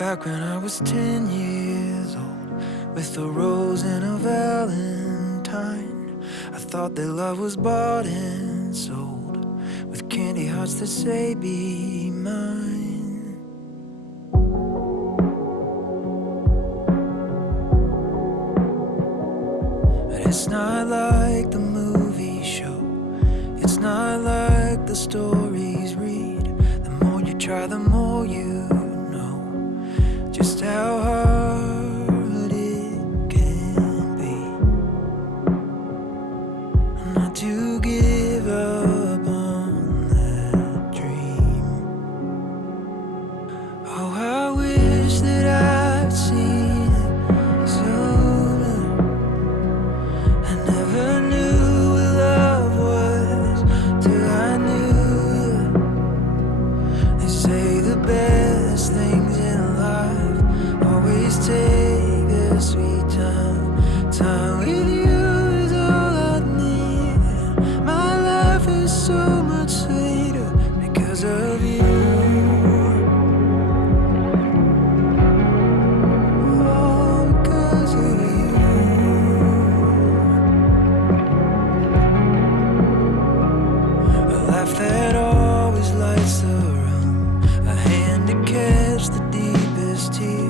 Back when I was 10 years old, with a rose and a valentine, I thought that love was bought and sold, with candy hearts that say be mine. But it's not like the movie show, it's not like the stories read. The more you try, the more you know just how hard it can be. Not to give up on that dream. Oh, I wish that I'd seen it sooner. I never knew what love was till I knew you. They say the best things in life always take a sweet time. Time with you is all I need. My life is so much sweeter because of you. Oh, because of you. A laugh that always lights the room, a hand to catch the deepest tears.